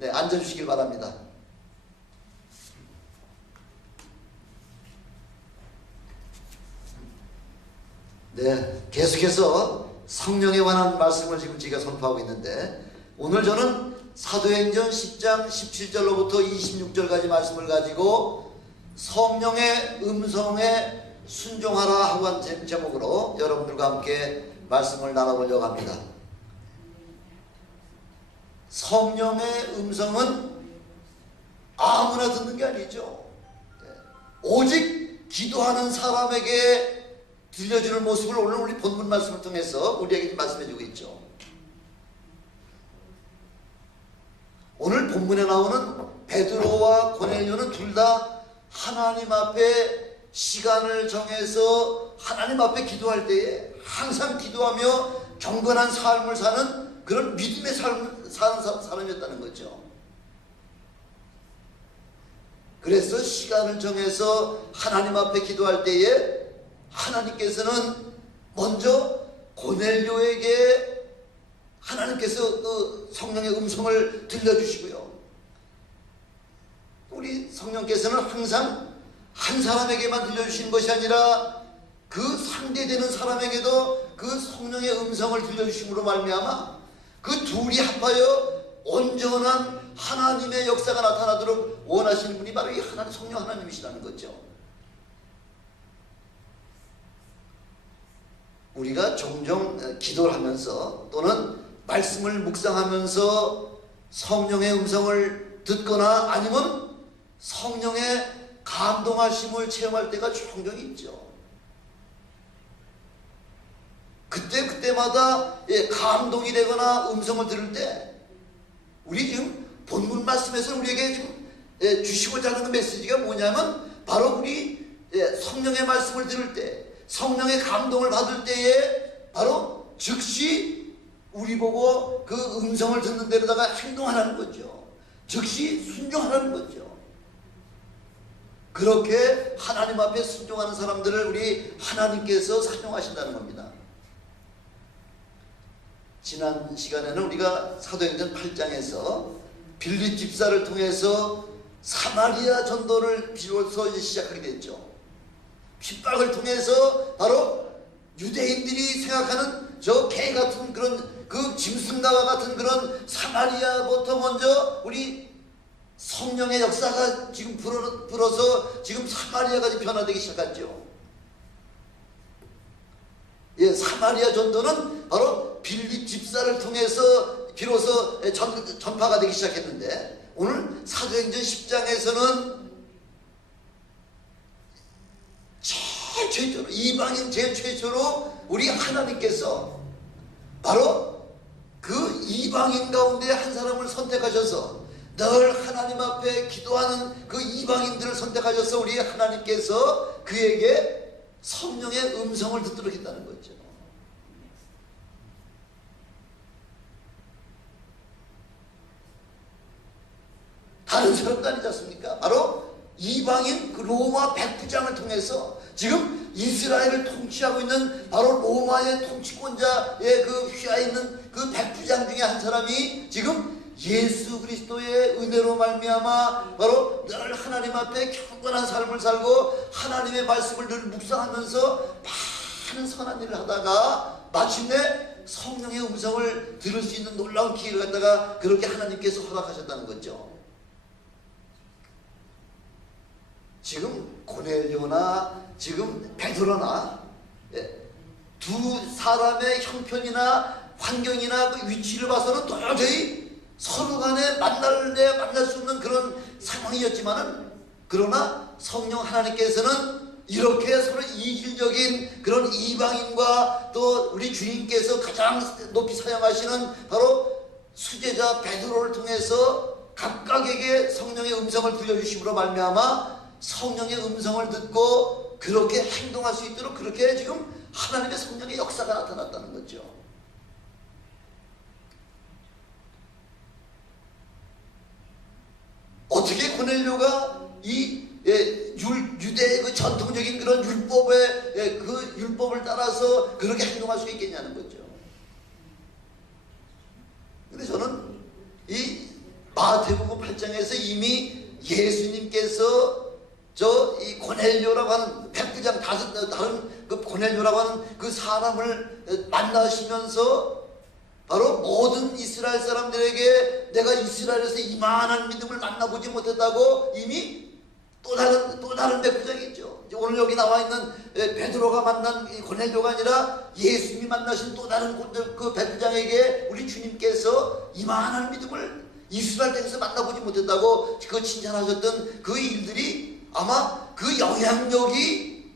네, 앉아주시길 바랍니다. 네, 계속해서 성령에 관한 말씀을 지금 제가 선포하고 있는데, 오늘 저는 사도행전 10장 17절로부터 26절까지 말씀을 가지고 성령의 음성에 순종하라 하고 한 제목으로 여러분들과 함께 말씀을 나눠보려고 합니다. 성령의 음성은 아무나 듣는 게 아니죠. 오직 기도하는 사람에게 들려주는 모습을 오늘 우리 본문 말씀을 통해서 우리에게 말씀해주고 있죠. 오늘 본문에 나오는 베드로와 고넬료는 둘 다 하나님 앞에 시간을 정해서 하나님 앞에 기도할 때에 항상 기도하며 경건한 삶을 사는 그런 믿음의 삶을 사는 사람이었다는 거죠. 그래서 시간을 정해서 하나님 앞에 기도할 때에 하나님께서는 먼저 고넬료에게 하나님께서 그 성령의 음성을 들려주시고요. 우리 성령께서는 항상 한 사람에게만 들려주시는 것이 아니라 그 상대되는 사람에게도 그 성령의 음성을 들려주심으로 말미암아 그 둘이 합하여 온전한 하나님의 역사가 나타나도록 원하시는 분이 바로 이 하나님, 성령 하나님이시라는 거죠. 우리가 종종 기도를 하면서 또는 말씀을 묵상하면서 성령의 음성을 듣거나 아니면 성령의 감동하심을 체험할 때가 종종 있죠. 그때마다 감동이 되거나 음성을 들을 때 우리 지금 본문 말씀에서 우리에게 지금 주시고자 하는 그 메시지가 뭐냐면 바로 우리 성령의 말씀을 들을 때 성령의 감동을 받을 때에 바로 즉시 우리 보고 그 음성을 듣는 데로다가 행동하라는 거죠. 즉시 순종하라는 거죠. 그렇게 하나님 앞에 순종하는 사람들을 우리 하나님께서 사용하신다는 겁니다. 지난 시간에는 우리가 사도행전 8장에서 빌립 집사를 통해서 사마리아 전도를 비로소 시작하게 됐죠. 핍박을 통해서 바로 유대인들이 생각하는 저 개 같은 그런 그 짐승가와 같은 그런 사마리아부터 먼저 우리 성령의 역사가 지금 불어서 지금 사마리아까지 변화되기 시작했죠. 사마리아 전도는 바로 빌립 집사를 통해서 비로소 전파가 되기 시작했는데, 오늘 사도행전 10장에서는 이방인 제일 최초로 우리 하나님께서 바로 그 이방인 가운데 한 사람을 선택하셔서 늘 하나님 앞에 기도하는 그 이방인들을 선택하셔서 우리 하나님께서 그에게 성령의 음성을 듣도록 했다는 거죠. 다른 사람도 아니지 않습니까? 바로 이방인 그 로마 백부장을 통해서 지금 이스라엘을 통치하고 있는 바로 로마의 통치권자의 그 휘하에 있는 그 백부장 중에 한 사람이 지금 예수 그리스도의 은혜로 말미암아 바로 늘 하나님 앞에 경건한 삶을 살고 하나님의 말씀을 늘 묵상하면서 많은 선한 일을 하다가 마침내 성령의 음성을 들을 수 있는 놀라운 기회를 갖다가 그렇게 하나님께서 허락하셨다는 거죠. 지금 고넬료나 지금 베드로나 두 사람의 형편이나 환경이나 그 위치를 봐서는 도저히 서로 간에 만날 수 없는 그런 상황이었지만은, 그러나 성령 하나님께서는 이렇게 서로 이질적인 그런 이방인과 또 우리 주님께서 가장 높이 사용하시는 바로 수제자 베드로를 통해서 각각에게 성령의 음성을 들려주심으로 말미암아 성령의 음성을 듣고 그렇게 행동할 수 있도록 그렇게 지금 하나님의 성령의 역사가 나타났다는 거죠. 어떻게 고넬료가 이 유대의 그 전통적인 그런 그 율법을 따라서 그렇게 행동할 수 있겠냐는 거죠. 근데 저는 이 마태복음 8장에서 이미 예수님께서 이 고넬료라고 하는 백부장 다른 그 고넬료라고 하는 그 사람을 만나시면서 바로 모든 이스라엘 사람들에게 내가 이스라엘에서 이만한 믿음을 만나보지 못했다고 이미 또 다른 백부장이 있죠. 오늘 여기 나와 있는 베드로가 만난 고넬료가 아니라 예수님이 만나신 또 다른 그 백부장에게 우리 주님께서 이만한 믿음을 이스라엘 땅에서 만나보지 못했다고 그 칭찬하셨던 그 일들이 아마 그 영향력이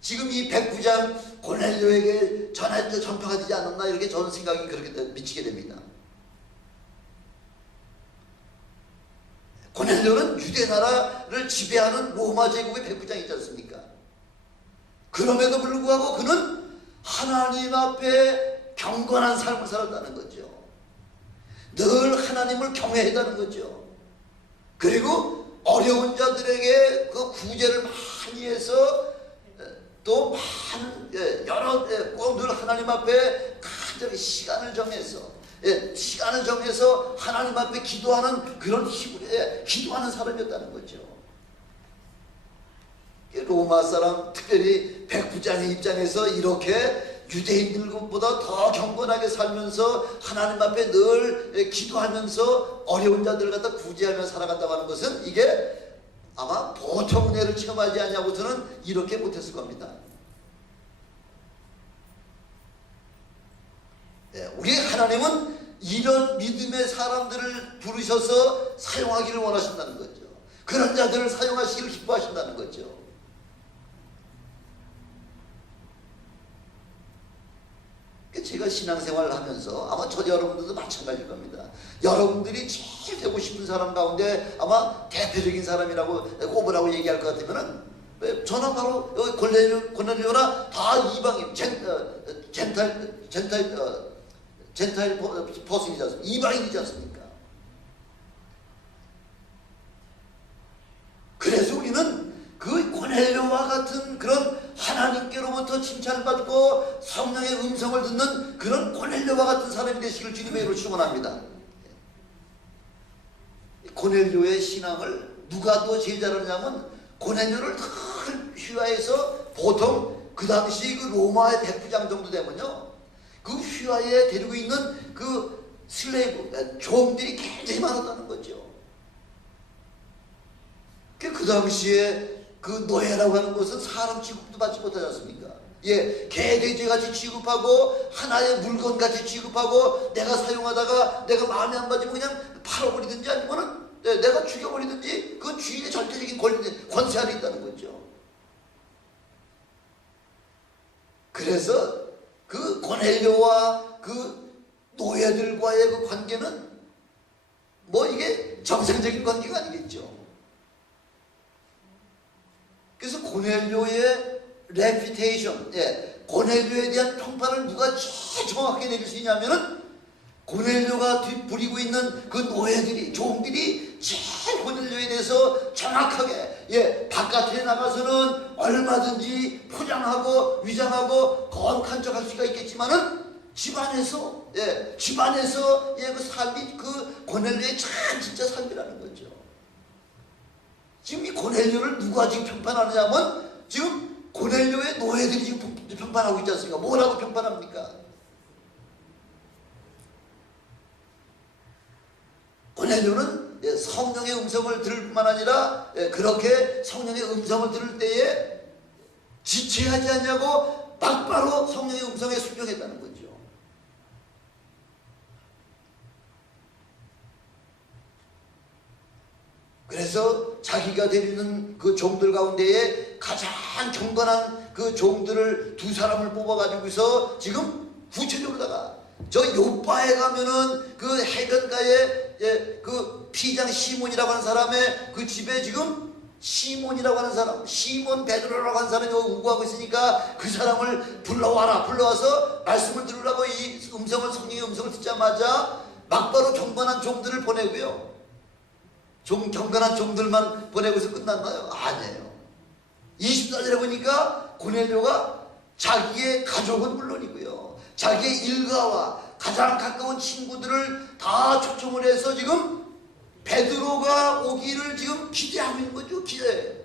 지금 이 백부장 고넬료에게 전파가 되지 않았나, 이렇게 저는 생각이 그렇게 미치게 됩니다. 고넬료는 유대 나라를 지배하는 로마 제국의 백부장이지 않습니까? 그럼에도 불구하고 그는 하나님 앞에 경건한 삶을 살았다는 거죠. 늘 하나님을 경외했다는 거죠. 그리고 어려운 자들에게 그 구제를 많이 해서 또 많은 늘 하나님 앞에 간절히 시간을 정해서 하나님 앞에 기도하는 그런 힘을 기도하는 사람이었다는 거죠. 로마 사람, 특별히 백부장의 입장에서 이렇게 유대인들보다 더 경건하게 살면서 하나님 앞에 늘 기도하면서 어려운 자들을 갖다 구제하며 살아간다고 하는 것은 이게 아마 보통 은혜를 체험하지 않냐고서는 이렇게 못했을 겁니다. 우리 하나님은 이런 믿음의 사람들을 부르셔서 사용하기를 원하신다는 거죠. 그런 자들을 사용하시기를 기뻐하신다는 거죠. 제가 신앙생활을 하면서 아마 여러분들도 마찬가지일 겁니다. 여러분들이 제일 되고 싶은 사람 가운데 아마 대표적인 사람이라고 꼽으라고 얘기할 것 같으면은 저는 바로 고넬료나 다 이방인 젠타일 퍼슨이지 않습니까? 이방인이지 않습니까? 그래서 우리는 그 고넬료와 같은 그런 하나님께로부터 칭찬을 받고 성령의 음성을 듣는 그런 고넬료와 같은 사람이 되시길 주님의 이름으로 축원합니다. 고넬료의 신앙을 누가 더 제일 잘하냐면 고넬료를 늘 휘하에서 보통 그 당시 그 로마의 백부장 정도 되면요, 그 휘하에 데리고 있는 그 슬레이브 종들이 굉장히 많았다는 거죠. 그 당시에 그 노예라고 하는 것은 사람 취급도 받지 못하지 않습니까? 개돼지같이 취급하고 하나의 물건같이 취급하고 내가 사용하다가 내가 마음에 안 맞으면 그냥 팔아버리든지 아니면은 내가 죽여버리든지 그 주인의 절대적인 권세 안에 있다는 거죠. 그래서 그 고넬료와 그 노예들과의 그 관계는 뭐 이게 정상적인 관계가 아니겠죠. 그래서 고넬료의 레피테이션, 고넬료에 대한 평판을 누가 제일 정확하게 내릴 수 있냐면은 고넬료가 부리고 있는 그 노예들이, 종들이 제일 고넬료에 대해서 정확하게 바깥에 나가서는 얼마든지 포장하고 위장하고 거룩한 척 할 수가 있겠지만은 집안에서 그 삶이 그 고넬료의 참 진짜 삶이라는 거죠. 지금 이 고넬료를 누가 지금 평판하느냐면 지금 고넬료의 노예들이 지금 평판하고 있지 않습니까? 뭐라고 평판합니까? 고넬료는 성령의 음성을 들을 뿐만 아니라 그렇게 성령의 음성을 들을 때에 지체하지 않냐고 막바로 성령의 음성에 순종했다는 거죠. 그래서 자기가 데리는 그 종들 가운데에 가장 경건한 그 종들을 두 사람을 뽑아가지고서 지금 구체적으로다가 저 요바에 가면은 그 해변가에 그 피장 시몬이라고 하는 사람의 그 집에 지금 시몬이라고 하는 사람, 시몬 베드로라고 하는 사람이 우고하고 있으니까 그 사람을 불러와서 말씀을 들으라고 이 성령의 음성을 듣자마자 막바로 경건한 종들을 보내고요. 경건한 종들만 보내고서 끝났나요? 아니에요. 20절에 보니까 고넬료가 자기의 가족은 물론이고요, 자기의 일가와 가장 가까운 친구들을 다 초청을 해서 지금 베드로가 오기를 지금 기대하고 있는 거죠. 기대.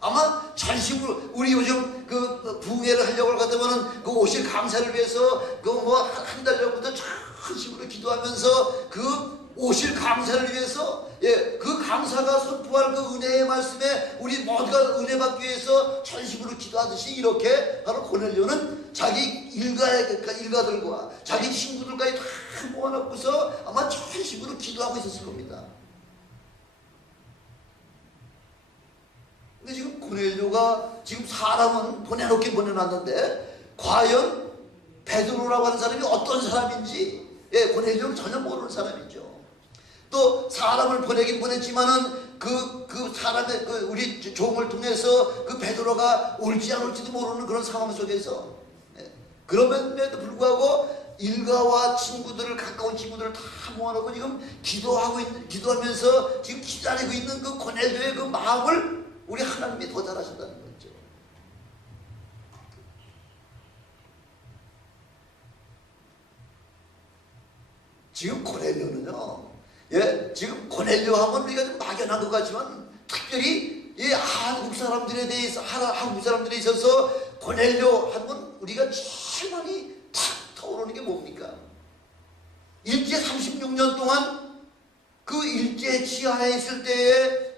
아마 전심으로 우리 요즘 그 부흥회를 하려고 하다면은 그 오실 강사를 위해서 그 뭐 한 달 전부터 전심으로 기도하면서 그 오실 강사를 위해서 그 강사가 선포할 그 은혜의 말씀에 우리 모두가 은혜 받기 위해서 전심으로 기도하듯이 이렇게 바로 고넬료는 자기 일가들과 자기 친구들까지 다 모아놓고서 아마 전심으로 기도하고 있었을 겁니다. 근데 지금 고넬료가 지금 사람은 보내놓긴 보내놨는데 과연 베드로라고 하는 사람이 어떤 사람인지 고넬료는 전혀 모르는 사람이죠. 또 사람을 보내긴 보냈지만은 그 사람의 우리 종을 통해서 그 베드로가 올지 안 올지도 모르는 그런 상황 속에서 그럼에도 불구하고 일가와 친구들을 가까운 친구들을 다 모아놓고 지금 기도하면서 지금 기다리고 있는 그 고넬료의 그 마음을 우리 하나님이 더 잘하신다는 거죠. 지금 고넬료는요, 지금 고넬료 하면 우리가 좀 막연한 것 같지만 특별히 한국 사람들에 대해서 한국 사람들에 있어서 고넬료 하면 우리가 제일 많이 탁 떠오르는 게 뭡니까? 일제 36년 동안 그 일제 치하에 있을 때에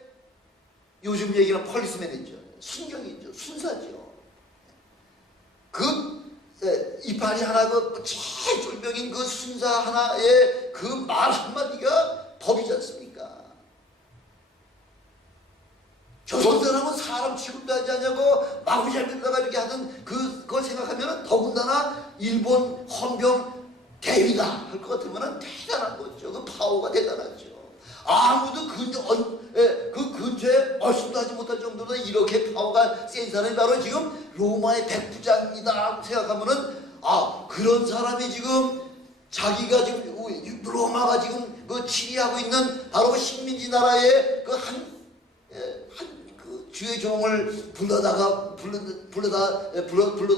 요즘 얘기는 펄리스맨이죠. 순경이죠. 순사죠. 그 이파리 하나 그 제일 쫄병인 그 순사 하나의 그 말 한마디가 법이지 않습니까? 조선 사람은 사람 취급도 하지 않냐고 마구잡이다가 이렇게 하던 그걸 생각하면 더군다나 일본 헌병 대위다 할 것 같으면 대단한 거죠. 그 파워가 대단하죠. 아무도 그 근처에 얼씬도 하지 못할 정도로 이렇게 파워가 센 사람이 바로 지금 로마의 백부장이다 생각하면은 그런 사람이 지금 자기가 지금 로마가 지금 그 치리하고 있는 바로 그 식민지 나라의 그 주의 종을 불러다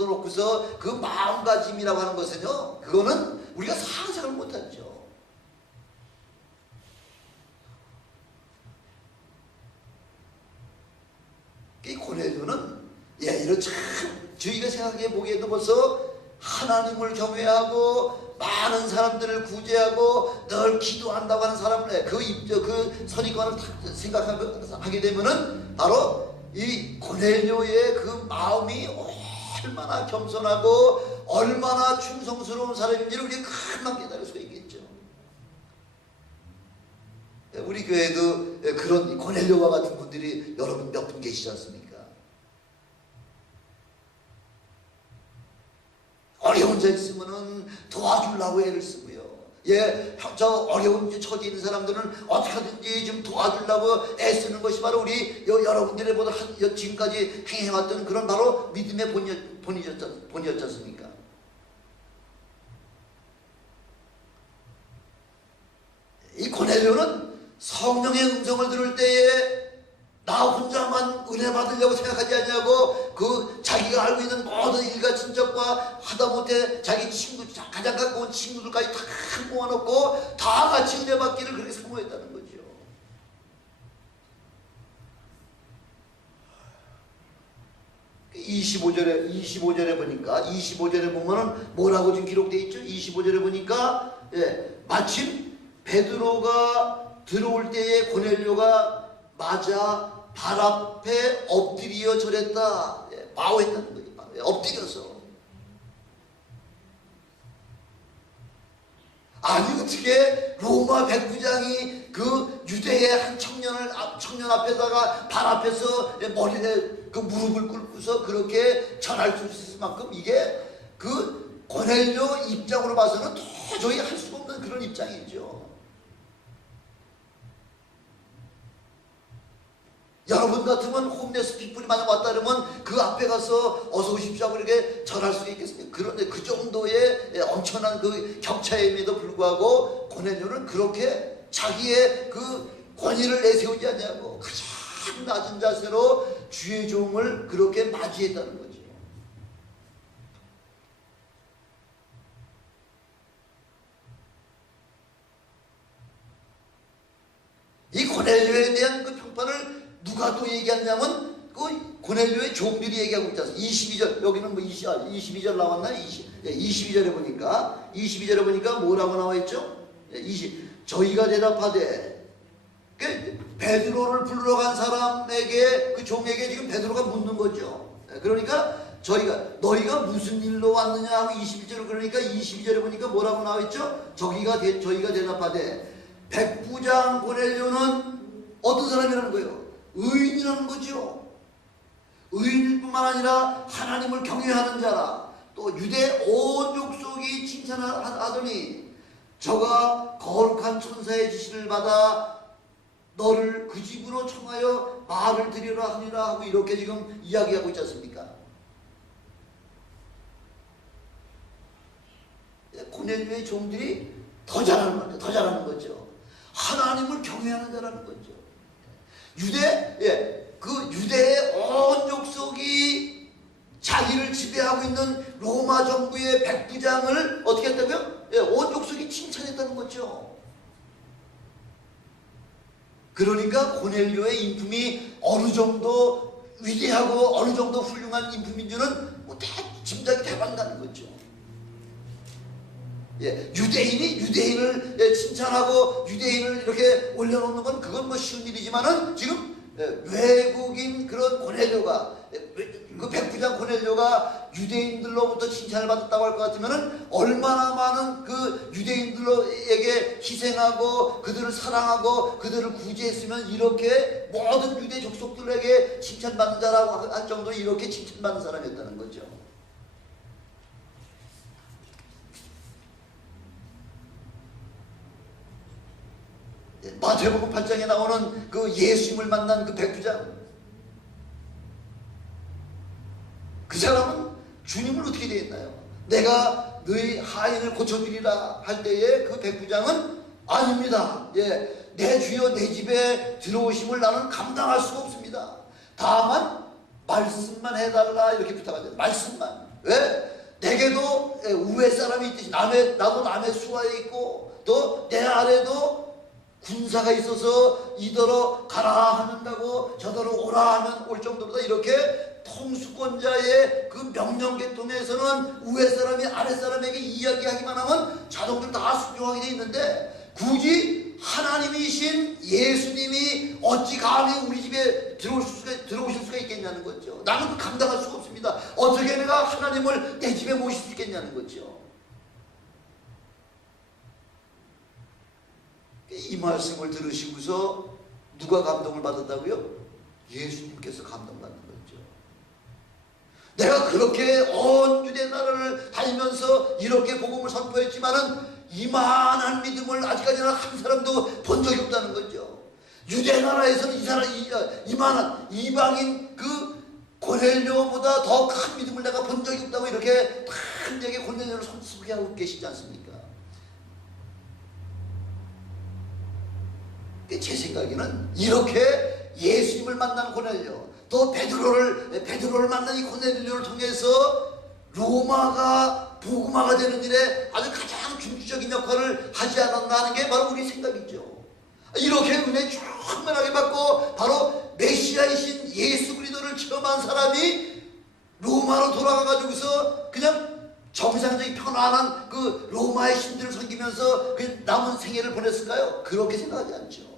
놓고서 그 마음가짐이라고 하는 것은요, 그거는 우리가 상상을 못하죠. 이 고넬료는 이런 참 저희가 생각해 보기에도 벌써 하나님을 경외하고 많은 사람들을 구제하고 늘 기도한다고 하는 사람을 그 선입관을 생각하게 되면은 바로 이 고넬료의 그 마음이 얼마나 겸손하고 얼마나 충성스러운 사람인지를 우리가 금방 깨달을 수가 있겠죠. 우리 교회도 그런 고넬료와 같은 분들이 여러분 몇 분 계시지 않습니까? 어려운 자 있으면은 도와주려고 애를 쓰고요. 저 어려운 처지에 있는 사람들은 어떻게든지 좀 도와주려고 애쓰는 것이 바로 우리 여러분들의 보다 지금까지 행해왔던 그런 바로 믿음의 본이었지 않습니까? 이 고넬료는 성령의 음성을 들을 때에 나 혼자만 은혜 받으려고 생각하지 않냐고 그 자기가 알고 있는 모든 일가 친척과 하다못해 자기 친구 가장 가까운 친구들까지 다 모아놓고 다 같이 은혜 받기를 그렇게 사모했다는 거죠. 보니까 25절에 보면은 뭐라고 지금 기록되어 있죠? 25절에 보니까 마침 베드로가 들어올 때에 고넬료가 맞아 발 앞에 엎드려 절했다. 바오했다는 거예요. 엎드려서. 아니 어떻게 로마 백부장이 그 유대의 한 청년 앞에다가 발 앞에서 머리에 그 무릎을 꿇고서 그렇게 절할 수 있을 만큼 이게 그 고넬료 입장으로 봐서는 도저히 할 수 없는 그런 입장이죠. 여러분 같으면 홈레스 피플이 만약 왔다 그러면 그 앞에 가서 어서 오십시오 하고 이렇게 절할 수 있겠습니까? 그런데 그 정도의 엄청난 그 격차임에도 불구하고 고넬료는 그렇게 자기의 그 권위를 내세우지 않냐고 가장 낮은 자세로 주의 종을 그렇게 맞이했다는 거죠. 이 고넬료 대한 그 평판을 누가 또 얘기하냐면 그 고넬료의 종들이 얘기하고 있지 않습니까? 22절, 여기는 뭐 22절 나왔나요? 22절에 보니까 뭐라고 나와 있죠? 저희가 대답하되, 베드로를 불러 간 사람에게, 그 종에게 지금 베드로가 묻는 거죠. 그러니까 너희가 무슨 일로 왔느냐 하고 21절을, 그러니까 22절에 보니까 뭐라고 나와 있죠? 저희가 대답하되, 백부장 고넬료는 어떤 사람이라는 거예요? 의인이라는 거죠. 의인일 뿐만 아니라 하나님을 경외하는 자라. 또 유대 온 족속이 칭찬하더니 저가 거룩한 천사의 지시를 받아 너를 그 집으로 청하여 말을 드리라 하니라 하고 이렇게 지금 이야기하고 있지 않습니까? 고넬료의 종들이 더 잘하는 거죠. 하나님을 경외하는 자라는 거죠. 유대의 온 족속이 자기를 지배하고 있는 로마 정부의 백부장을 어떻게 했다고요? 온 족속이 칭찬했다는 거죠. 그러니까 고넬료의 인품이 어느 정도 위대하고 어느 정도 훌륭한 인품인 줄은 뭐 다 짐작이 돼간다는 거죠. 유대인이 유대인을 칭찬하고 유대인을 이렇게 올려놓는 건 그건 뭐 쉬운 일이지만은 지금 외국인 그런 고넬료가, 그 백부장 고넬료가 유대인들로부터 칭찬을 받았다고 할 것 같으면은 얼마나 많은 그 유대인들에게 희생하고 그들을 사랑하고 그들을 구제했으면 이렇게 모든 유대 족속들에게 칭찬받는 자라고 할 정도로 이렇게 칭찬받는 사람이었다는 거죠. 마태복음 8장에 나오는 그 예수님을 만난 그 백부장, 그 사람은 주님을 어떻게 대했나요? 내가 너희 하인을 고쳐주리라 할 때에 그 백부장은 아닙니다. 내 주여 내 집에 들어오심을 나는 감당할 수가 없습니다. 다만 말씀만 해달라 이렇게 부탁하잖아요. 말씀만. 왜? 내게도 우회 사람이 있듯이 나도 남의 수하에 있고 또 내 아래도 군사가 있어서 이더러 가라 하는다고 저더러 오라 하면 올 정도로다. 이렇게 통수권자의 그 명령계통에서는 우회 사람이 아래 사람에게 이야기하기만 하면 자동으로 다 순종하게 돼 있는데 굳이 하나님이신 예수님이 어찌 감히 우리 집에 들어오실 수가 있겠냐는 거죠. 나는 그 감당할 수가 없습니다. 어떻게 내가 하나님을 내 집에 모실 수 있겠냐는 거죠. 이 말씀을 들으시고서 누가 감동을 받았다고요? 예수님께서 감동받는 거죠. 내가 그렇게 온 유대 나라를 다니면서 이렇게 복음을 선포했지만은 이만한 믿음을 아직까지는 한 사람도 본 적이 없다는 거죠. 유대 나라에서는 이만한 이방인 그 고넬료보다 더 큰 믿음을 내가 본 적이 없다고 이렇게 탄되게 고넬료를 소개하고 계시지 않습니까? 제 생각에는 이렇게 예수님을 만난 고넬료, 또 베드로를 만난 이 고넬료를 통해서 로마가 복음화가 되는 일에 아주 가장 중추적인 역할을 하지 않았나 하는 게 바로 우리 생각이죠. 이렇게 은혜 충만하게 받고 바로 메시아이신 예수 그리스도를 체험한 사람이 로마로 돌아가가지고서 그냥 정상적인 편안한 그 로마의 신들을 섬기면서 그 남은 생애를 보냈을까요? 그렇게 생각하지 않죠.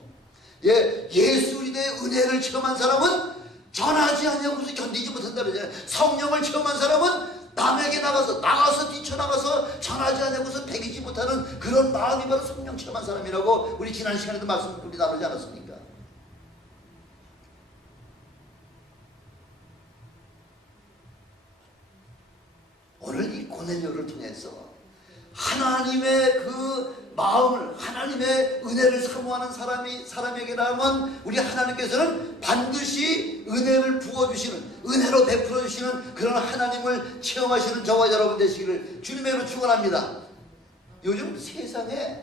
예수 그리스도의 은혜를 체험한 사람은 전하지 않냐고서 견디지 못한다 그러잖아요. 성령을 체험한 사람은 남에게 나가서 뛰쳐나가서 전하지 않냐고서 배기지 못하는 그런 마음이 바로 성령 체험한 사람이라고 우리 지난 시간에도 말씀 우리 나누지 않았습니까? 오늘 이 고넬료를 통해서 하나님의 그 마음을, 하나님의 은혜를 사모하는 사람에게라면 우리 하나님께서는 반드시 은혜를 부어주시는, 은혜로 베풀어주시는 그런 하나님을 체험하시는 저와 여러분 되시기를 주님의 이름으로 축원합니다. 요즘 세상에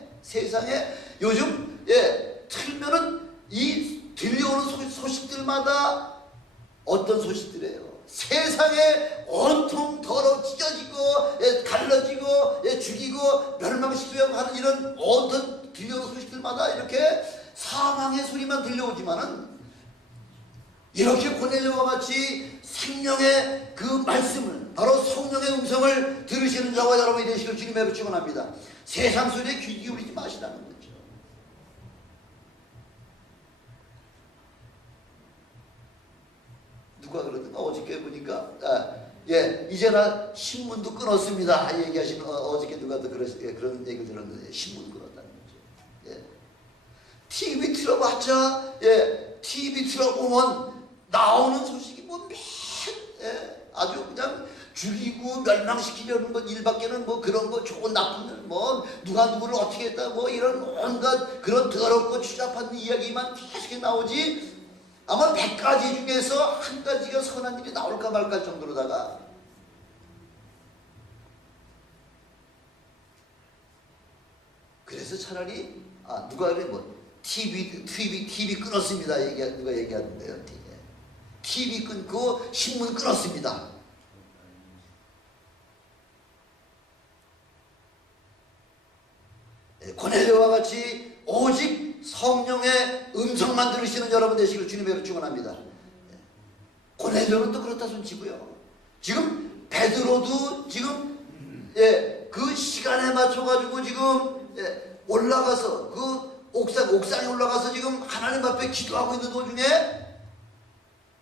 요즘 틀면은 이 들려오는 소식들마다 어떤 소식들이에요? 세상에 온통 더러 찢어지고 갈라지고 죽이고 멸망시키려고 하는 이런 온통 들려오는 소식들마다 이렇게 사망의 소리만 들려오지만은 이렇게 고넬료와 같이 생명의 그 말씀을, 바로 성령의 음성을 들으시는 자와 여러분이 되시길 주님의 이름으로 축원합니다. 세상 소리에 귀 기울이지 마시라는 거죠. 누가 그러던가 어저께 보니까 이제나 신문도 끊었습니다 얘기하시는, 어저께 누가 또 그런 얘기를 들었는데 신문 끊었다는 거죠. TV 틀어봤자 TV 틀어보면 나오는 소식이 뭐 아주 그냥 죽이고 멸망시키려는 것 일밖에는 뭐 그런 거 좋은 나쁜 뭐 누가 누구를 어떻게 했다 뭐 이런 온갖 그런 더럽고 추잡한 이야기만 계속 나오지, 아마 100가지 중에서 한 가지가 선한 일이 나올까 말까 할 정도로다가 그래서 차라리 누가 그래 뭐 TV 끊었습니다 누가 얘기하는데요. TV 끊고 신문 끊었습니다. 고넬료와 같이 오직 성령의 음성만 들으시는 여러분 되시길 주님의 이름으로 축원합니다. 고넬료는 또 그렇다 손치고요. 지금 베드로도 지금 그 시간에 맞춰가지고 지금 올라가서 그 옥상에 올라가서 지금 하나님 앞에 기도하고 있는 도중에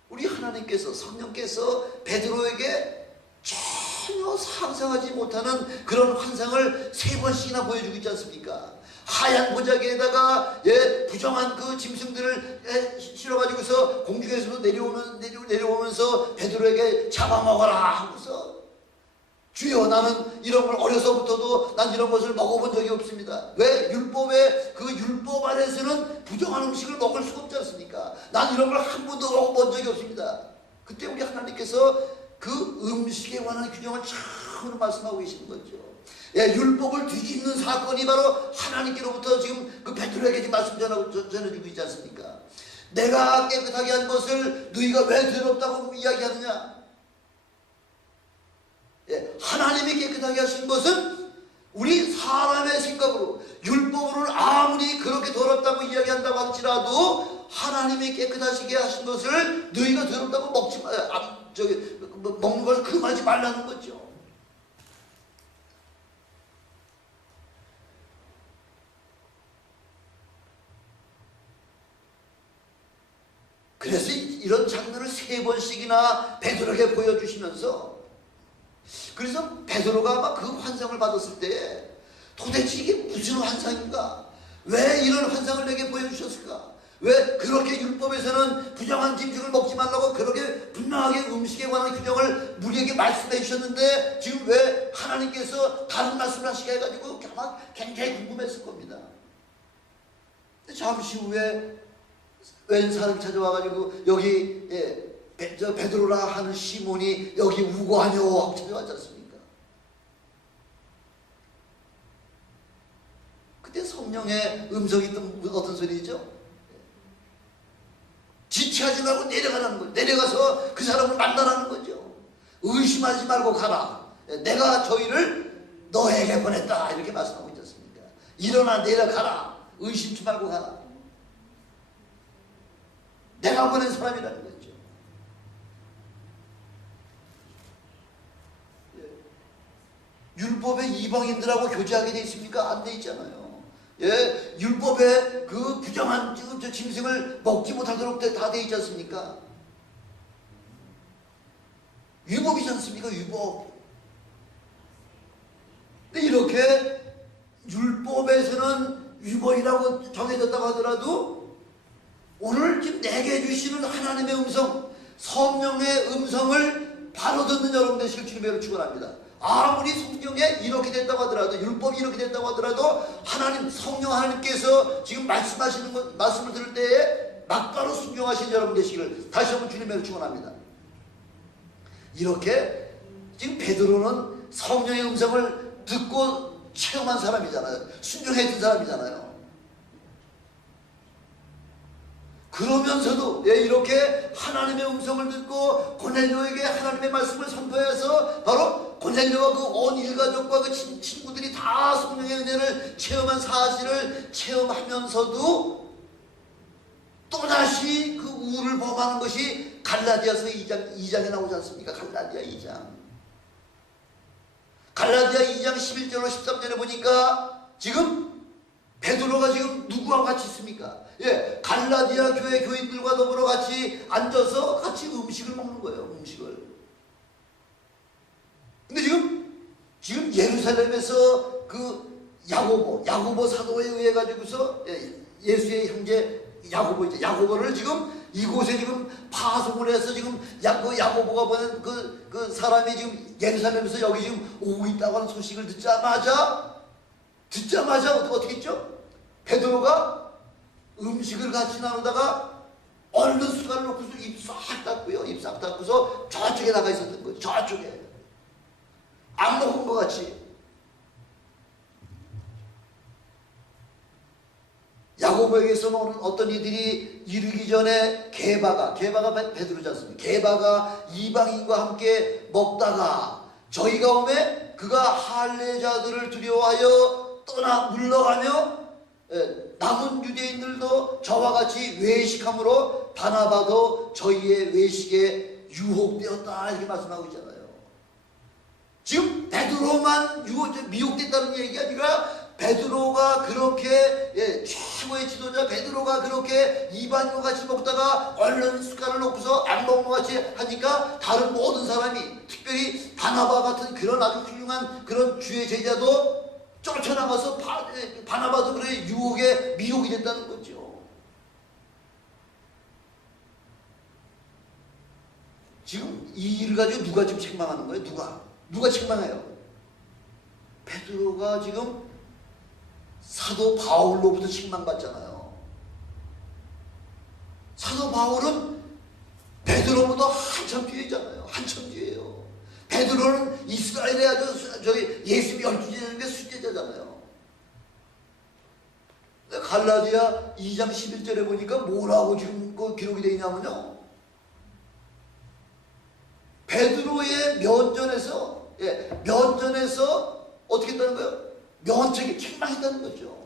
우리 하나님께서 성령께서 베드로에게 전혀 상상하지 못하는 그런 환상을 3번씩이나 보여주고 있지 않습니까? 하얀 보자기에다가 부정한 그 짐승들을 실어가지고서 공중에서 내려오면서 베드로에게 잡아먹어라 하고서, 주여 나는 이런 걸 어려서부터도 난 이런 것을 먹어본 적이 없습니다. 왜? 율법의 그 율법 안에서는 부정한 음식을 먹을 수가 없지 않습니까? 난 이런 걸 한 번도 먹어본 적이 없습니다. 그때 우리 하나님께서 그 음식에 관한 균형을 처음으로 말씀하고 계시는 거죠. 율법을 뒤집는 사건이 바로 하나님께로부터 지금 그 베드로에게 지금 말씀 전해주고 있지 않습니까? 내가 깨끗하게 한 것을 너희가 왜 더럽다고 이야기하느냐? 하나님이 깨끗하게 하신 것은 우리 사람의 생각으로 율법으로는 아무리 그렇게 더럽다고 이야기한다고 할지라도 하나님이 깨끗하시게 하신 것을 너희가 더럽다고 먹는 것을 금하지 말라는 거죠. 그래서 이런 장면을 3번씩이나 베드로에게 보여주시면서, 그래서 베드로가 아마 그 환상을 받았을 때 도대체 이게 무슨 환상인가? 왜 이런 환상을 내게 보여주셨을까? 왜 그렇게 율법에서는 부정한 짐승을 먹지 말라고 그렇게 분명하게 음식에 관한 균형을 우리에게 말씀해 주셨는데 지금 왜 하나님께서 다른 말씀을 하시게 해가지고 아마 굉장히 궁금했을 겁니다. 잠시 후에 웬 사람이 찾아와가지고 여기 베드로라 하는 시몬이 여기 우거하뇨 하고 찾아왔지 않습니까? 그때 성령의 음성이 어떤 소리죠? 지체하지 말고 내려가라는 거죠. 내려가서 그 사람을 만나라는 거죠. 의심하지 말고 가라. 내가 저희를 너에게 보냈다. 이렇게 말씀하고 있지 않습니까? 일어나 내려가라. 의심치 말고 가라. 내가 보낸 사람이라는 거죠. 율법에 이방인들하고 교제하게 돼 있습니까? 안 돼 있잖아요. 율법에 그 부정한 짐승을 먹지 못하도록 다 돼 있지 않습니까? 율법이지 않습니까? 율법. 근데 이렇게 율법에서는 율법이라고 정해졌다고 하더라도 오늘 지금 내게 주시는 하나님의 음성, 성령의 음성을 바로 듣는 여러분 되시길 주님의 축원합니다. 아무리 성경에 이렇게 됐다고 하더라도, 율법이 이렇게 됐다고 하더라도 하나님, 성령 하나님께서 지금 말씀하시는 것, 말씀을 들을 때에 막바로 순종하신 여러분 되시기를 다시 한번 주님의 축원합니다. 이렇게 지금 베드로는 성령의 음성을 듣고 체험한 사람이잖아요. 순종했던 사람이잖아요. 그러면서도 이렇게 하나님의 음성을 듣고 고넬료에게 하나님의 말씀을 선포해서 바로 고넬료와 그 온 일가족과 그 친구들이 다 성령의 은혜를 체험한 사실을 체험하면서도 다시 그 우를 범하는 것이 갈라디아서 2장에 나오지 않습니까? 갈라디아 2장. 갈라디아 2장 11절로 13절에 보니까 지금 베드로가 지금 누구와 같이 있습니까? 예, 갈라디아 교회 교인들과 더불어 같이 앉아서 같이 음식을 먹는 거예요. 음식을. 근데 지금 예루살렘에서 그 야고보 사도에 의해 가지고서 예수의 형제 야고보를 지금 이곳에 지금 파송을 해서 지금 야고보가 보낸 그 사람이 지금 예루살렘에서 여기 지금 오고 있다고 하는 소식을 듣자마자 어떻게 했죠? 베드로가 음식을 같이 나누다가 얼른 숟갈을 놓고서 입 싹 닦고요. 입 싹 닦고서 저쪽에 나가 있었던 거예요. 저쪽에. 안 먹은 것 같이. 야고보에게서는 어떤 이들이 이르기 전에 게바가 베드로지 않습니까? 게바가 이방인과 함께 먹다가 저희가 오매 그가 할례자들을 두려워하여 떠나 물러가며 남은 유대인들도 저와 같이 외식함으로 바나바도 저희의 외식에 유혹되었다 이렇게 말씀하고 있잖아요. 지금 베드로만 미혹됐다는 얘기가 아니라 베드로가 그렇게 최고의 지도자 베드로가 그렇게 이방인과 같이 먹다가 얼른 숟갈을 놓고서 안 먹는 것 같이 하니까 다른 모든 사람이 특별히 바나바 같은 그런 아주 훌륭한 그런 주의 제자도 쫓아나가서 바나바도 그래 유혹에 미혹이 됐다는 거죠. 지금 이 일을 가지고 누가 지금 책망하는 거예요? 누가 책망해요? 베드로가 지금 사도 바울로부터 책망받잖아요. 사도 바울은 베드로보다 한참 뒤에잖아요. 한참 뒤에요. 베드로는 이스라엘의 아주 예수 12제자 중에 수제자잖아요. 갈라디아 2장 11절에 보니까 뭐라고 지금 그 기록이 되어 있냐면요. 베드로의 면전에서 어떻게 했다는 거예요? 면책에 책망했다는 거죠.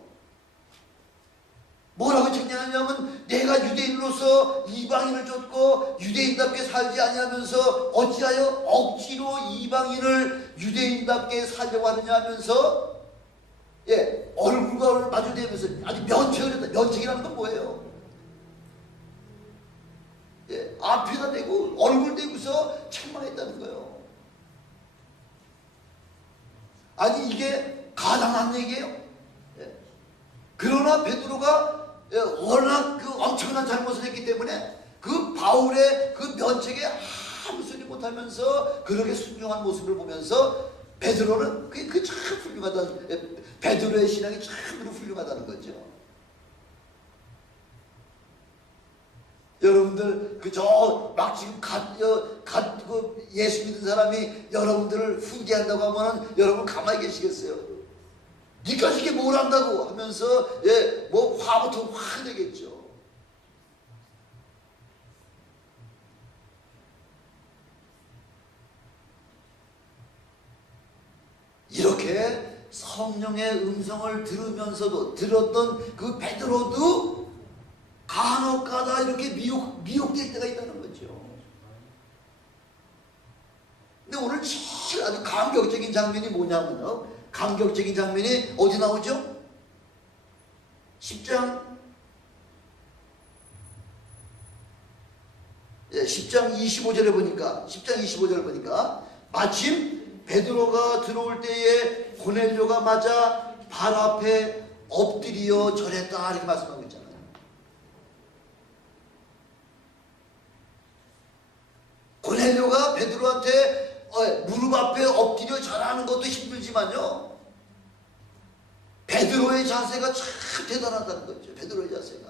뭐라고 책망하냐면 내가 유대인으로서 이방인을 쫓고 유대인답게 살지 아니하면서 어찌하여 억지로 이방인을 유대인답게 살려고 하느냐 하면서 얼굴과 얼굴 마주대면서 아주 면책을 했다. 면책이라는 건 뭐예요? 앞에다 대고 얼굴 대고서 책망했다는 거예요. 아니 이게 가당한 얘기예요. 그러나 베드로가 워낙 그 엄청난 잘못을 했기 때문에 그 바울의 그 면책에 아무 소리 못하면서 그렇게 순종한 모습을 보면서 베드로는 그게 참 훌륭하다는 베드로의 신앙이 참으로 훌륭하다는 거죠. 여러분들 그저 막 지금 그 예수 믿는 사람이 여러분들을 훈계한다고 하면은 여러분 가만히 계시겠어요? 니까지 이게 뭘 한다고 하면서 뭐 화부터 확 내겠죠. 이렇게 성령의 음성을 들으면서도 들었던 그 베드로도 간혹가다 이렇게 미혹될 때가 있다는 거죠. 근데 오늘 제일 아주 감격적인 장면이 뭐냐면요. 감격적인 장면이 어디 나오죠? 10장 25절에 보니까 마침 베드로가 들어올 때에 고넬료가 맞아 발 앞에 엎드려 절했다 이렇게 말씀하고 있잖아요. 고넬료가 베드로한테 무릎 앞에 엎드려 절하는 것도 힘들지만요. 베드로의 자세가 참 대단하다는 거죠. 베드로의 자세가.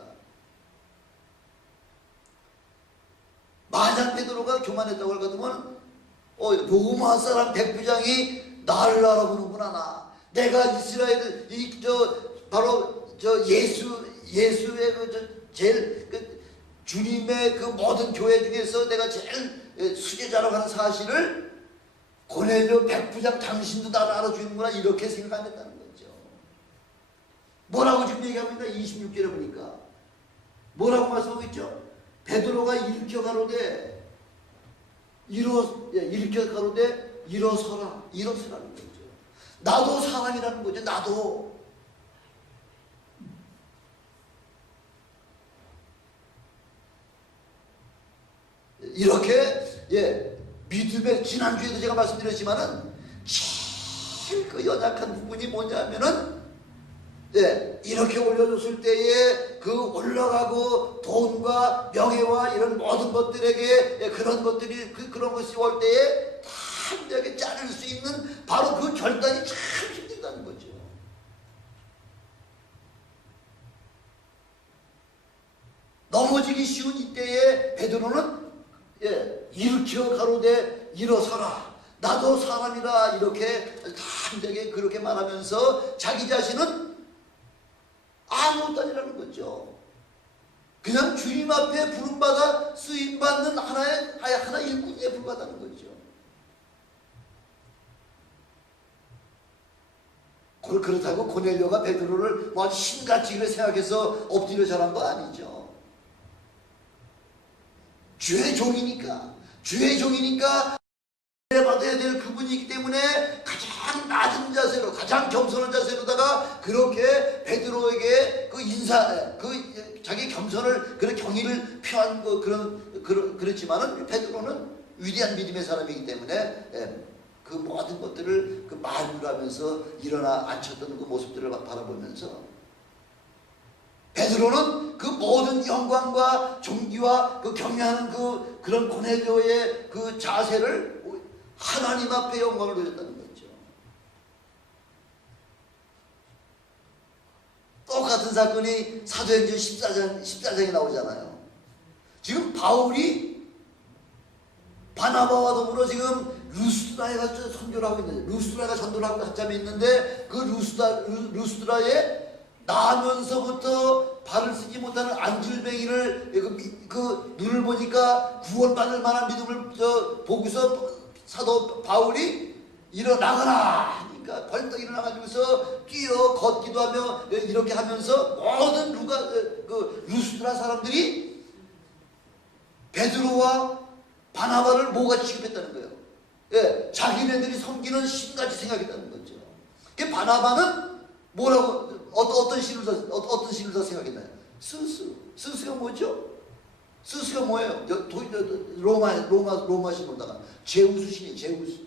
만약 베드로가 교만했다고 할 것 같으면 로마 사람 백부장이 나를 알아보는구나. 내가 이스라엘 바로 예수의 제일 주님의 그 모든 교회 중에서 내가 제일 수제자라고 하는 사실을 고넬료 백부장 당신도 나를 알아주는구나 이렇게 생각 안 했다는 거죠. 뭐라고 지금 얘기하고 있나? 26절에 보니까 뭐라고 말씀하고 있죠? 베드로가 일으켜 가로되 일어서라. 일어서라는 거죠. 나도 사람이라는 거죠. 나도. 이렇게 믿음의, 지난주에도 제가 말씀드렸지만은 제일 그 연약한 부분이 뭐냐면은 이렇게 올려줬을 때에 그 올라가고 돈과 명예와 이런 모든 것들에게 그런 것들이 그런 것이 올 때에 담대하게 자를 수 있는 바로 그 결단이 참 힘들다는 거죠. 넘어지기 쉬운 이때에 베드로는 일으켜 가로되 일어서라. 나도 사람이라. 이렇게 담대하게 그렇게 말하면서 자기 자신은 아무것도 아니라는 거죠. 그냥 주님 앞에 부름받아 쓰임받는 하나 일꾼에 불과하다는 거죠. 그렇다고 고넬료가 베드로를 뭐 신같이 생각해서 엎드려 절한 거 아니죠. 주의 종이니까 받아야 될 그분이기 때문에 가장 낮은 자세로, 가장 겸손한 자세로다가 그렇게 베드로에게 자기 겸손을, 그런 경의를 표한 거, 그렇지만은 베드로는 위대한 믿음의 사람이기 때문에 그 모든 것들을 그 말을 하면서 일어나 앉혔던 그 모습들을 바라보면서 베드로는 그 모든 영광과 존귀와 그 경외하는 그런 고넬료의 그 자세를 하나님 앞에 영광을 돌렸다는 거죠. 똑같은 사건이 사도행전 14장에 나오잖아요. 지금 바울이 바나바와 더불어 지금 루스드라에 가서 선교를 하고 있는데, 루스드라가 전도를 하고 한참에 있는데 그 루스드라에 나면서부터 발을 쓰지 못하는 안질뱅이를 그 눈을 보니까 구원받을 만한 믿음을 보고서 사도 바울이 일어나거라 하니까 벌떡 일어나가지고서 뛰어 걷기도 하며 이렇게 하면서 모든 루스드라 사람들이 베드로와 바나바를 뭐가 취급했다는 거예요. 자기네들이 섬기는 신같이 생각했다는 거죠. 바나바는 뭐라고 어떤 신을 더 생각했나요? 스스가 뭐죠? 스스가 뭐예요? 로마 신으로다가 제우스 신이 제우스.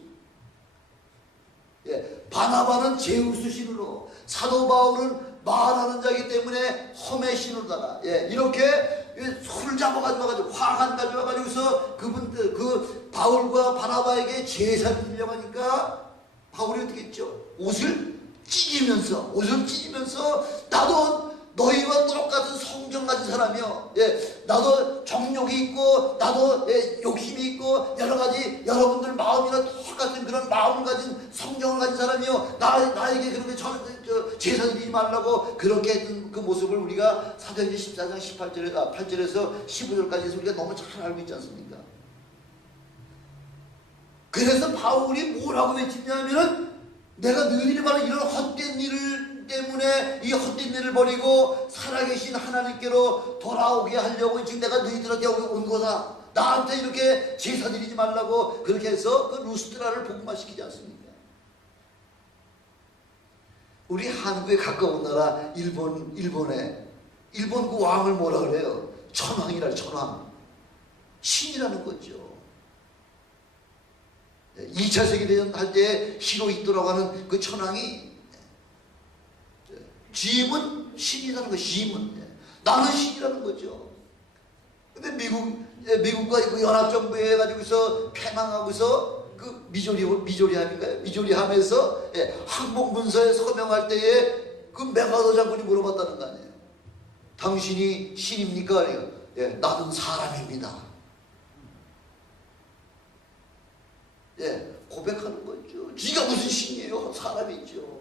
바나바는 제우스 신으로, 사도 바울은 말하는 자이기 때문에 험의 신으로다가 이렇게 손을 잡아가지고 화관 가져와가지고서 그 바울과 바나바에게 제사를 드리려고 하니까 바울이 어떻게 했죠? 옷을 찢으면서 나도 너희와 똑같은 성정 가진 사람이요. 나도 정욕이 있고 나도 욕심이 있고 여러 가지 여러분들 마음이나 똑같은 그런 마음을 가진 성정을 가진 사람이요. 나에게 그렇게 제사 드리지 말라고 그렇게 했던 그 모습을 우리가 사도행전 14장 8절에서 15절까지 우리가 너무 잘 알고 있지 않습니까? 그래서 바울이 뭐라고 외치냐면은 내가 너희들이 바로 이런 헛된 일을 때문에 이 헛된 일을 버리고 살아계신 하나님께로 돌아오게 하려고 지금 내가 너희들한테 여기 온 거다. 나한테 이렇게 제사 드리지 말라고 그렇게 해서 그 루스드라를 복음화시키지 않습니까? 우리 한국에 가까운 나라 일본 그 왕을 뭐라 그래요? 천황이라. 천황. 신이라는 거죠. 2차 세계대전 할 때 히로히토라고 하는 그 천황이 쥐임은 신이라는 거. 쥐임은 나는 신이라는 거죠. 근데 미국과 그 연합정부에 가지고서 패망하고서 그 미조리함인가요? 미조리함에서 항복문서에 서명할 때에 그 메가더 장군이 물어봤다는 거 아니에요. 당신이 신입니까? 나는 사람입니다. 고백하는 거죠. 지가 무슨 신이에요? 사람이죠.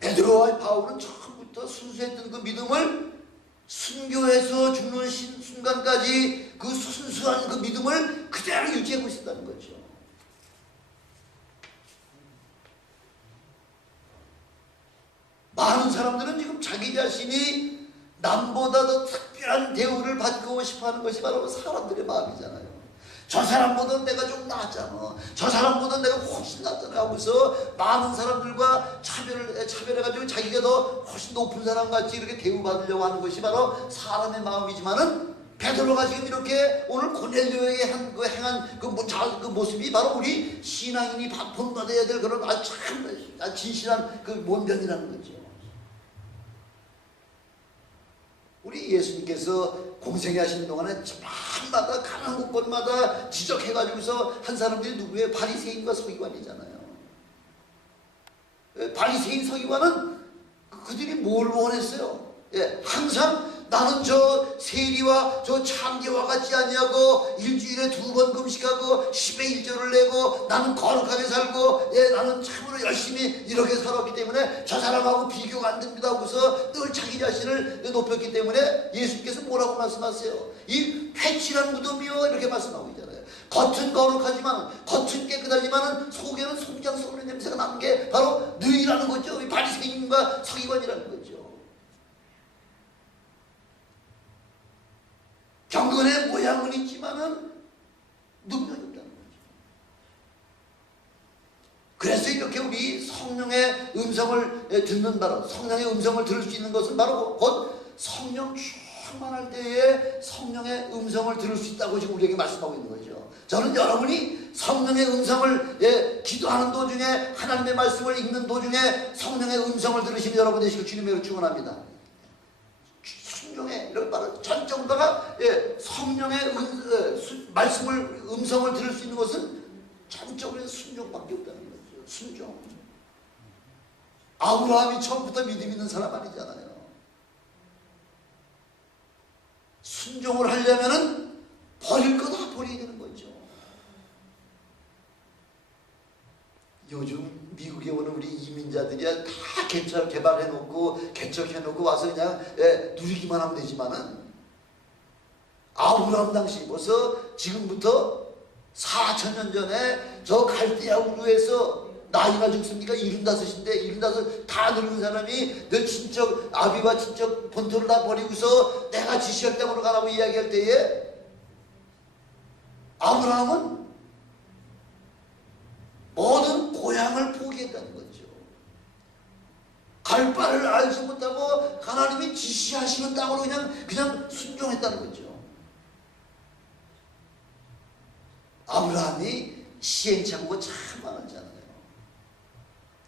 베드로와 바울은 처음부터 순수했던 그 믿음을 순교해서 죽는 순간까지 그 순수한 그 믿음을 그대로 유지하고 있었다는 거죠. 많은 많은 사람들은 지금 자기 자신이 남보다 더 특별한 대우를 받고 싶어하는 것이 바로 사람들의 마음이잖아요. 저 사람보다 내가 좀 낫잖아. 저 사람보다 내가 훨씬 낫잖아. 하고서 많은 사람들과 차별해가지고 자기가 더 훨씬 높은 사람 같이 이렇게 대우받으려고 하는 것이 바로 사람의 마음이지만은, 베드로가 지금 이렇게 오늘 고넬료에게 행한 그 모습이 바로 우리 신앙인이 본받아야 될 그런 참 진실한 그 본변이라는 거죠. 우리 예수님께서 공생애 하시는 동안에 밤마다 가는 곳곳마다 지적해가지고서 한 사람들이 누구예요? 바리새인과 서기관이잖아요. 바리새인 서기관은 그들이 뭘 원했어요? 항상 나는 저 세리와 저 창기와 같지 아니하고 일주일에 2번 금식하고 10의 1조를 내고 나는 거룩하게 살고 나는 참으로 열심히 이렇게 살았기 때문에 저 사람하고 비교가 안 됩니다 하고서 늘 자기 자신을 높였기 때문에 예수님께서 뭐라고 말씀하세요? 이 회칠한 무덤이요 이렇게 말씀하고 있잖아요. 겉은 거룩하지만, 겉은 깨끗하지만 속에는 송장 썩는 냄새가 나는 게 바로 너희라는 거죠. 이 바리새인과 서기관이라는 거죠. 경건의 모양은 있지만은 능력이 없다는 거죠. 그래서 이렇게 우리 성령의 음성을 듣는 바로, 성령의 음성을 들을 수 있는 것은 바로 곧 성령 충만할 때에 성령의 음성을 들을 수 있다고 지금 우리에게 말씀하고 있는 거죠. 저는 여러분이 성령의 음성을 기도하는 도중에, 하나님의 말씀을 읽는 도중에 성령의 음성을 들으시는 여러분 되시길 주님으로 축원합니다. 순종의 이런 바로 전적으로다가 성령의 말씀을 음성을 들을 수 있는 것은 전적으로 순종밖에 없다는 거죠. 순종. 아브라함이 처음부터 믿음 있는 사람 아니잖아요. 순종을 하려면은 버릴 거 다 버려야 되는 거죠. 요즘 미국에 오는 우리 이민자들이야 다 개발해놓고 개척해놓고 와서 그냥 누리기만 하면 되지만은, 아브라함 당시 벌써 지금부터 4,000년 전에 저 갈대아 우르에서 나이가 죽습니까? 75인데 75 다 늙은 사람이 너 친척 아비와 친척 본토를 다 버리고서 내가 지시할 땅으로 가라고 이야기할 때에 아브라함은 모든 고향을 포기했다는 거죠. 갈 바를 알지 못하고 하나님이 지시하시는 땅으로 그냥 순종했다는 거죠. 아브라함이 시행착오가 참 많았잖아요.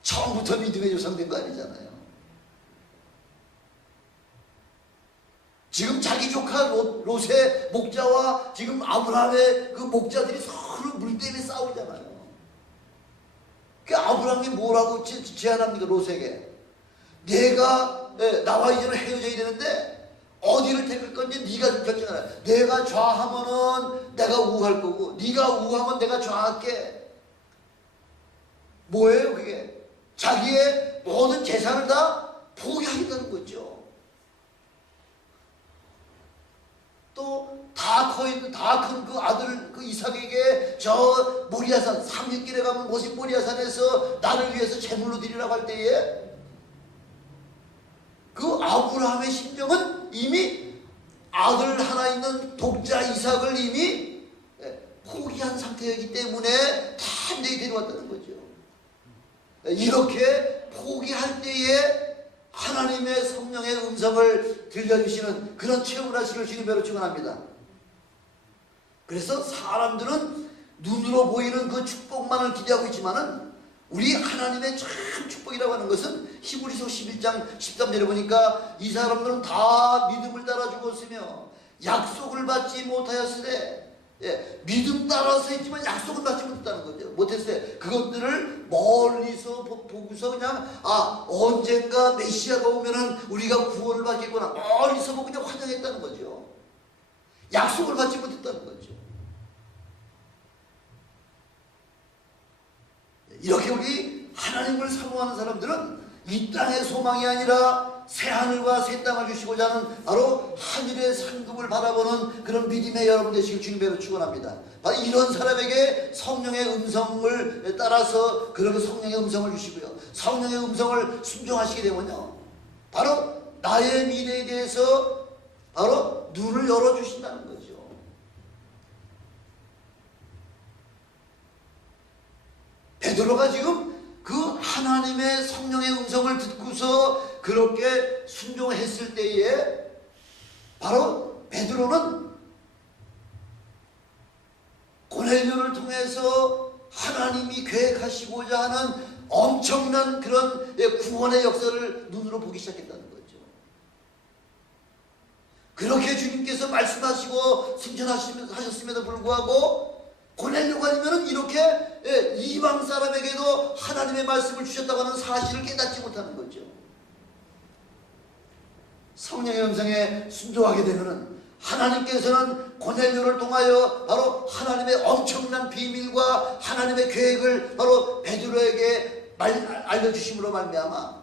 처음부터 믿음의 조상 된 거 아니잖아요. 지금 자기 조카 롯의 목자와 지금 아브라함의 그 목자들이 서로 물 때문에 싸우잖아요. 그 아브라함이 뭐라고 제안합니까? 롯에게 내가 나와 이제는 헤어져야 되는데 어디를 택할 건지 네가 결정하라. 내가 좌하면은 내가 우할 거고 네가 우하면 내가 좌할게. 뭐예요 그게? 자기의 모든 재산을 다 포기하겠다는 거죠. 또 다 큰 그 아들 그 이삭에게 저 모리아산 3,6길에 가면 모신 모리아산에서 나를 위해서 제물로 드리라고 할 때에 그 아브라함의 심정은 이미 아들 하나 있는 독자 이삭을 이미 포기한 상태이기 때문에 탄전히 데려왔다는 거죠. 이렇게 포기할 때에 하나님의 성령의 음성을 들려주시는 그런 체험을 하시길 주님으로 축원합니다. 그래서 사람들은 눈으로 보이는 그 축복만을 기대하고 있지만은 우리 하나님의 참 축복이라고 하는 것은 히브리서 11장 13절에 보니까 이 사람들은 다 믿음을 따라 죽었으며 약속을 받지 못하였으되, 믿음 따라서 했지만 약속을 받지 못했다는 거죠. 못했어요. 그것들을 멀리서 보고서 그냥 언젠가 메시아가 오면은 우리가 구원을 받겠구나 멀리서 보고 그냥 환영했다는 거죠. 약속을 받지 못했다는 거죠. 이렇게 우리 하나님을 사모하는 사람들은 이 땅의 소망이 아니라 새하늘과 새 땅을 주시고자 하는 바로 하늘의 상급을 바라보는 그런 믿음의 여러분 되시길 주님으로 축원합니다. 바로 이런 사람에게 성령의 음성을 따라서 그렇게 성령의 음성을 주시고요. 성령의 음성을 순종하시게 되면요, 바로 나의 미래에 대해서 바로 눈을 열어주신다는 거죠. 베드로가 지금 그 하나님의 성령의 음성을 듣고서 그렇게 순종했을 때에 바로 베드로는 고넬료를 통해서 하나님이 계획하시고자 하는 엄청난 그런 구원의 역사를 눈으로 보기 시작했다는 거죠. 그렇게 주님께서 말씀하시고 승천하셨음에도 불구하고 고넬료가 아니면 이렇게 이방 사람에게도 하나님의 말씀을 주셨다고 하는 사실을 깨닫지 못하는 거죠. 성령의 음성에 순종하게 되면은 하나님께서는 고넬료를 통하여 바로 하나님의 엄청난 비밀과 하나님의 계획을 바로 베드로에게 알려주심으로 말미암아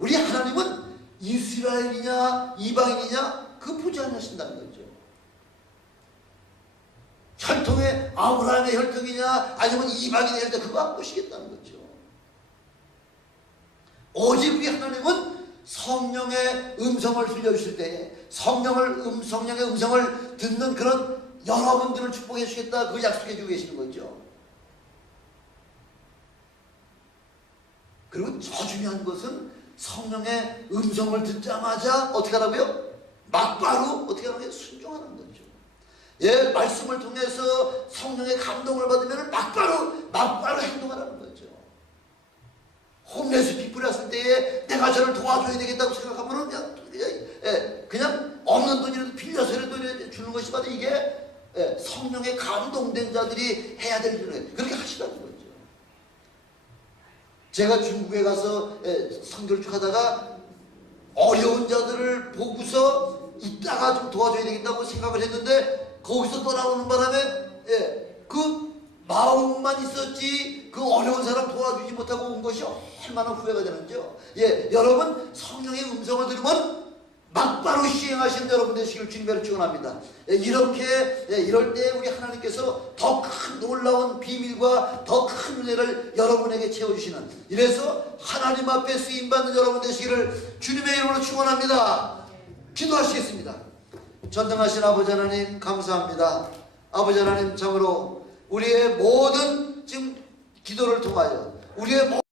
우리 하나님은 이스라엘이냐 이방인이냐 그 보지 않으신다는 거죠. 혈통의 아브라함의 혈통이냐 아니면 이방인의 혈통 그거 안 보시겠다는 거죠. 오직 우리 하나님은 성령의 음성을 들려주실 때에 성령의 음성을 듣는 그런 여러분들을 축복해 주시겠다 그 약속해 주고 계시는 거죠. 그리고 더 중요한 것은 성령의 음성을 듣자마자 어떻게 하라고요? 막바로 어떻게 하라고요? 순종하는 거죠. 예, 말씀을 통해서 성령의 감동을 받으면 막바로 행동하라는 거죠. 홈레스 피플이 왔을 때에 내가 저를 도와줘야 되겠다고 생각하면 그냥 없는 돈이라도 빌려서라도 주는 것이 바로 이게 성령의 감동된 자들이 해야 될 일이에요. 그렇게 하시라는 거죠. 제가 중국에 가서 선교를 쭉 하다가 어려운 자들을 보고서 이따가 좀 도와줘야 되겠다고 생각을 했는데 거기서 떠나오는 바람에 그 마음만 있었지 그 어려운 사람 도와주지 못하고 온 것이 얼마나 후회가 되는지요. 여러분 성령의 음성을 들으면 막바로 시행하시는 여러분 되시길 주님으로 축원합니다. 이럴 때 우리 하나님께서 더 큰 놀라운 비밀과 더 큰 은혜를 여러분에게 채워주시는 이래서 하나님 앞에 쓰임받는 여러분 되시기를 주님의 이름으로 축원합니다. 기도하시겠습니다. 전능하신 아버지 하나님 감사합니다. 아버지 하나님 참으로 우리의 모든 지금 기도를 통하여 우리의